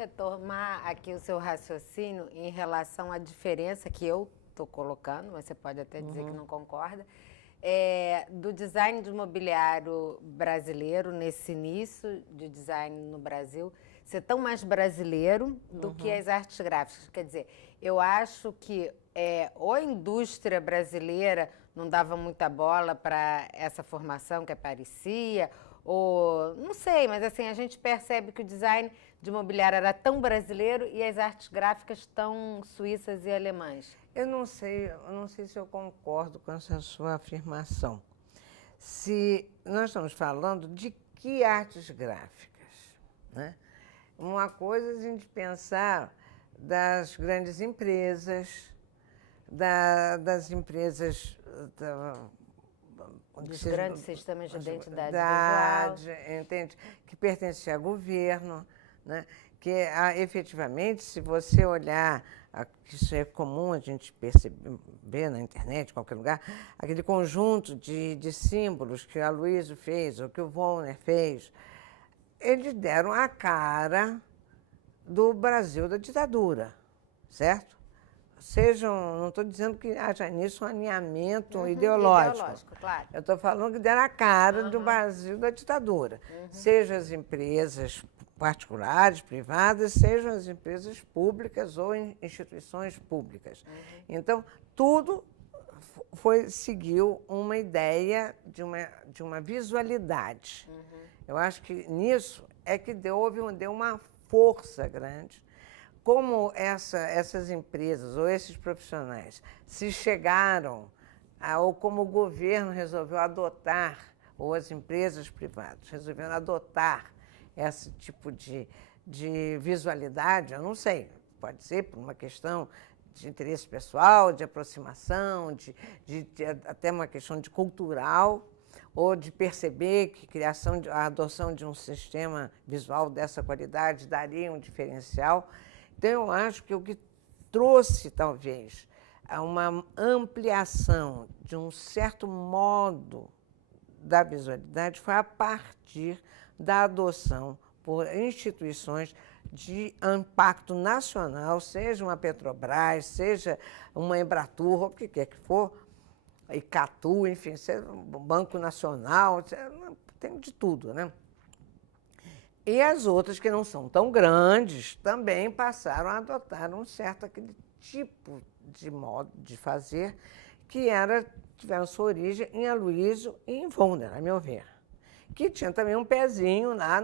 retomar aqui o seu raciocínio em relação à diferença que eu estou colocando, mas você pode até dizer que não concorda, do design de mobiliário brasileiro, nesse início de design no Brasil, ser tão mais brasileiro do que as artes gráficas. Quer dizer, eu acho que ou a indústria brasileira não dava muita bola para essa formação que aparecia, ou não sei, mas assim, a gente percebe que o design de mobiliário era tão brasileiro e as artes gráficas tão suíças e alemãs. Eu não sei se eu concordo com essa sua afirmação. Se nós estamos falando de que artes gráficas, né? Uma coisa é a gente pensar das grandes empresas, das empresas dos grandes sistemas de identidade visual, entende? Que pertenciam ao governo, né? Que efetivamente, se você olhar, isso é comum a gente perceber na internet, em qualquer lugar, aquele conjunto de símbolos que a Aloysio fez, ou que o Wollner fez, eles deram a cara do Brasil da ditadura, certo? Não estou dizendo que haja nisso um alinhamento ideológico. Claro. Eu estou falando que deram a cara do Brasil da ditadura. Seja as empresas particulares, privadas, sejam as empresas públicas ou instituições públicas. Então, tudo seguiu uma ideia de uma visualidade. Eu acho que nisso é que deu uma força grande. Como essas empresas ou esses profissionais se chegaram, ou como o governo resolveu adotar, ou as empresas privadas resolveram adotar esse tipo de visualidade, eu não sei, pode ser por uma questão de interesse pessoal, de aproximação, até uma questão de cultural, ou de perceber que a adoção de um sistema visual dessa qualidade daria um diferencial. Então, eu acho que o que trouxe, talvez, a uma ampliação de um certo modo da visualidade foi a partir da adoção por instituições de impacto nacional, seja uma Petrobras, seja uma Embratur, ou o que quer que for, Icatu, enfim, seja um Banco Nacional, tem de tudo, né? E as outras, que não são tão grandes, também passaram a adotar um certo aquele tipo de modo de fazer que tiveram sua origem em Aloysio e em Wollner, a meu ver, que tinha também um pezinho lá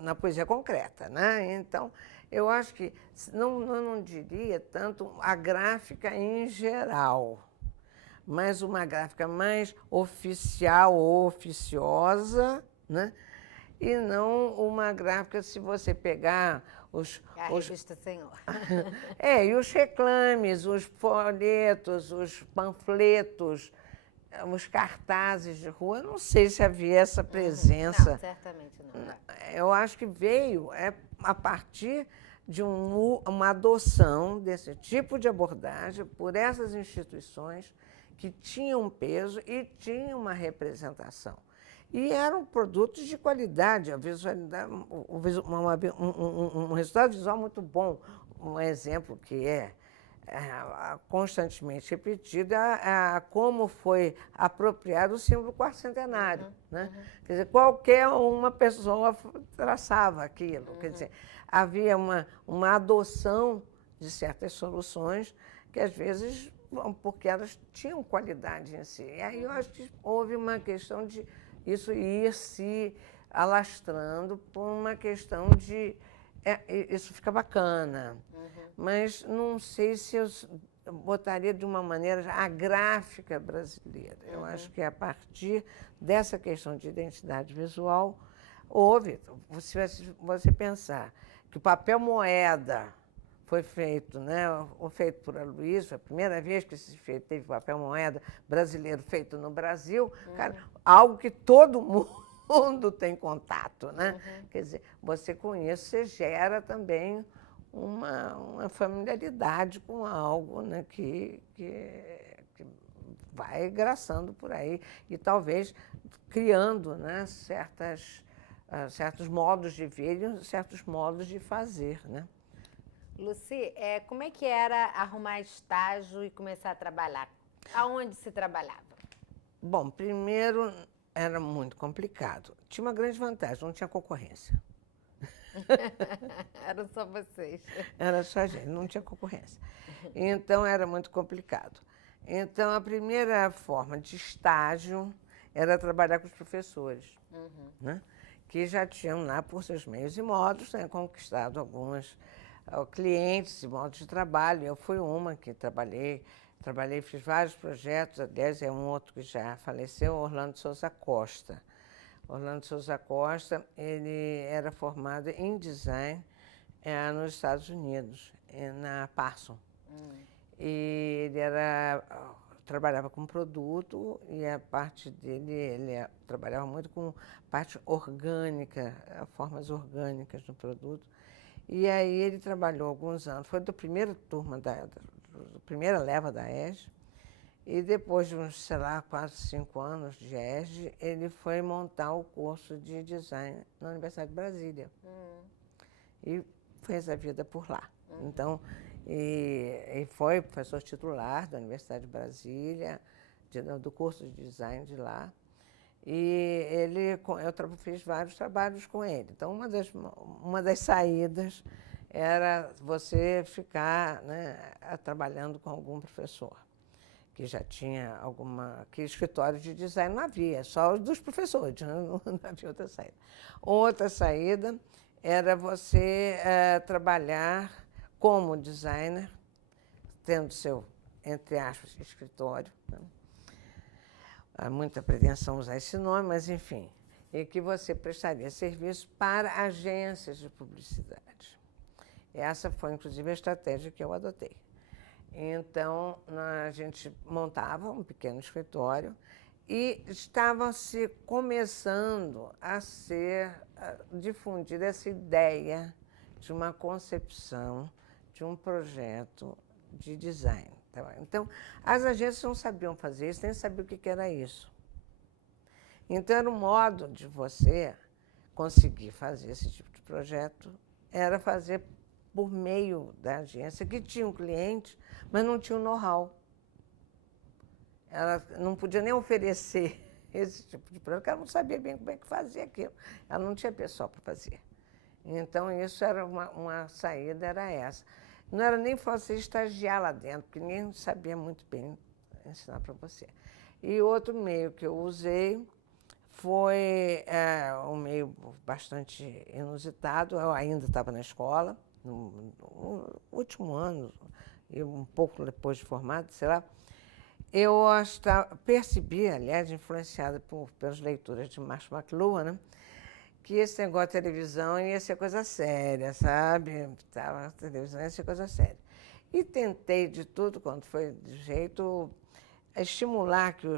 na poesia concreta, né? Então, eu acho que não diria tanto a gráfica em geral, mas uma gráfica mais oficial ou oficiosa, né? E não uma gráfica, se você pegar a revista Senhor. E os reclames, os folhetos, os panfletos, os cartazes de rua, eu não sei se havia essa presença. Não, certamente não. Eu acho que veio a partir de uma adoção desse tipo de abordagem por essas instituições que tinham peso e tinham uma representação. E eram produtos de qualidade, a visualidade, um resultado visual muito bom. Um exemplo que é constantemente repetido é como foi apropriado o símbolo quarcentenário. Né? Quer dizer, qualquer uma pessoa traçava aquilo. Quer dizer, havia uma adoção de certas soluções que, às vezes, porque elas tinham qualidade em si. E aí eu acho que houve uma questão de isso ir se alastrando por uma questão de... isso fica bacana, mas não sei se eu botaria de uma maneira a gráfica brasileira. Eu acho que a partir dessa questão de identidade visual, houve, se você pensar que o papel moeda foi feito, né? Feito por Aloysio, foi a primeira vez que teve papel moeda brasileiro feito no Brasil, cara, algo que todo mundo tem contato, né? Quer dizer, você com isso, você gera também uma familiaridade com algo, né? que vai graçando por aí e talvez criando, né? certas certos modos de ver e certos modos de fazer, né? Lucy, como é que era arrumar estágio e começar a trabalhar? Aonde se trabalhava? Bom, primeiro era muito complicado. Tinha uma grande vantagem, não tinha concorrência. Era só vocês. Era só a gente, não tinha concorrência. Então era muito complicado. Então a primeira forma de estágio era trabalhar com os professores, né? Que já tinham lá, por seus meios e modos, né, conquistado alguns clientes e modos de trabalho. Eu fui uma que trabalhei, fiz vários projetos, aliás, é um outro que já faleceu, Orlando Souza Costa. Orlando Souza Costa, ele era formado em design nos Estados Unidos, na Parsons. E ele trabalhava com produto e a parte dele, ele trabalhava muito com parte orgânica, formas orgânicas do produto. E aí ele trabalhou alguns anos, foi da primeira turma, da primeira leva da ESG, e depois de uns, sei lá, 4, 5 anos de ESG, ele foi montar o curso de design na Universidade de Brasília. E fez a vida por lá. Então, e foi professor titular da Universidade de Brasília, do curso de design de lá. E eu fiz vários trabalhos com ele. Então, uma das saídas era você ficar, né, trabalhando com algum professor, que já tinha que escritório de design não havia, só os dos professores, não havia outra saída. Outra saída era você trabalhar como designer, tendo seu, entre aspas, escritório, né? Há muita pretensão usar esse nome, mas enfim, e que você prestaria serviço para agências de publicidade. Essa foi, inclusive, a estratégia que eu adotei. Então, a gente montava um pequeno escritório e estava se começando a ser difundida essa ideia de uma concepção de um projeto de design. Então, as agências não sabiam fazer isso, nem sabiam o que era isso. Então, era um modo de você conseguir fazer esse tipo de projeto, era fazer por meio da agência, que tinha um cliente, mas não tinha o know-how. Ela não podia nem oferecer esse tipo de projeto, porque ela não sabia bem como é que fazia aquilo. Ela não tinha pessoal para fazer. Então, isso era uma saída, era essa. Não era nem você estagiar lá dentro, porque ninguém sabia muito bem ensinar para você. E outro meio que eu usei foi um meio bastante inusitado. Eu ainda estava na escola, no último ano, e um pouco depois de formado, sei lá. Eu percebi, aliás, influenciada pelas leituras de Marshall McLuhan, né, que esse negócio de televisão ia ser coisa séria, sabe? A televisão ia ser coisa séria. E tentei de tudo quanto foi de jeito estimular que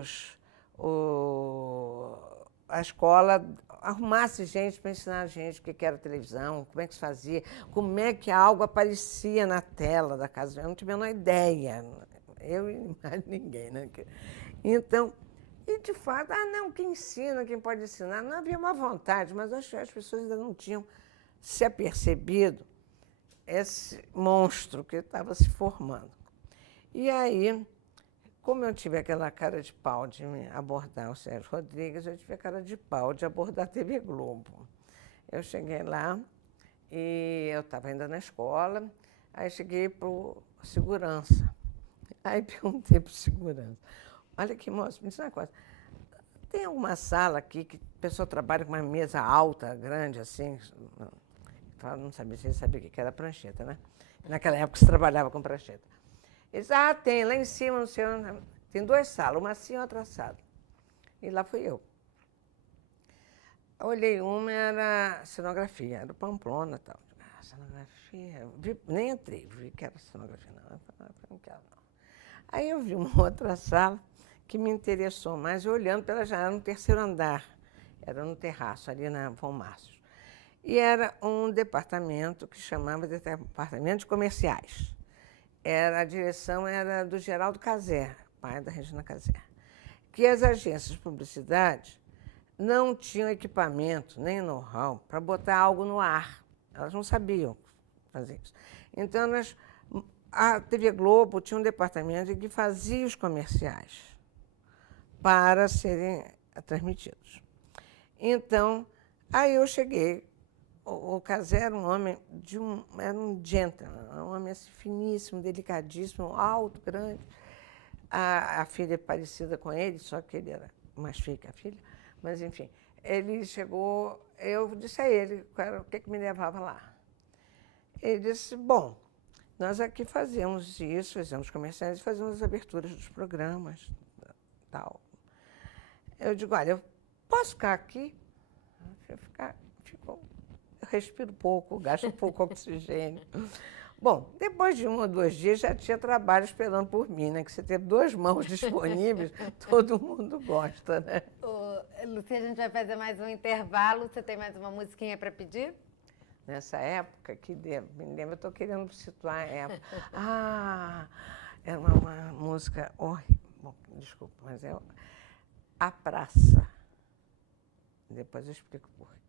a escola arrumasse gente para ensinar a gente o que era televisão, como é que se fazia, como é que algo aparecia na tela da casa. Eu não tinha a menor ideia, eu e mais ninguém, né? Então, e de fato, não, quem ensina, quem pode ensinar, não havia uma vontade, mas acho que as pessoas ainda não tinham se apercebido esse monstro que estava se formando. E aí, como eu tive aquela cara de pau de abordar o Sérgio Rodrigues, eu tive a cara de pau de abordar a TV Globo. Eu cheguei lá e eu estava ainda na escola, aí cheguei para o segurança. Aí perguntei para o segurança, olha aqui, moço, me diz uma coisa, tem alguma sala aqui que a pessoa trabalha com uma mesa alta, grande, assim? Não sabia se ele sabia o que era prancheta, né? Naquela época se trabalhava com prancheta. Ele disse, tem, lá em cima, não sei onde, tem 2 salas, uma assim e outra sala. E lá fui eu. Olhei, uma era cenografia, era Pamplona e tal. Cenografia, nem entrei, vi que era cenografia, não quero não. Aí eu vi uma outra sala que me interessou mais, olhando pela janela no 3º andar, era no terraço, ali na Von Márcios. E era um departamento que chamava de Departamento de Comerciais. A direção era do Geraldo Cazé, pai da Regina Cazé. Que as agências de publicidade não tinham equipamento, nem know-how, para botar algo no ar. Elas não sabiam fazer isso. Então, a TV Globo tinha um departamento que fazia os comerciais para serem transmitidos. Então, aí eu cheguei. O Casé era um homem era um gentleman, um homem assim, finíssimo, delicadíssimo, alto, grande. A filha é parecida com ele, só que ele era mais feio que a filha. Mas, enfim, ele chegou, eu disse a ele o que me levava lá. Ele disse, bom, nós aqui fazemos isso, fazemos comerciais e fazemos as aberturas dos programas, tal. Eu digo, olha, eu posso ficar aqui? Eu respiro pouco, gasto pouco oxigênio. Bom, depois de 1 ou 2 dias já tinha trabalho esperando por mim, né? Que você ter 2 mãos disponíveis, todo mundo gosta, né? Lúcia, a gente vai fazer mais um intervalo. Você tem mais uma musiquinha para pedir? Nessa época, me lembro, eu estou querendo situar a época. Era uma música horrível. Bom, desculpa, mas é A Praça. Depois eu explico por quê.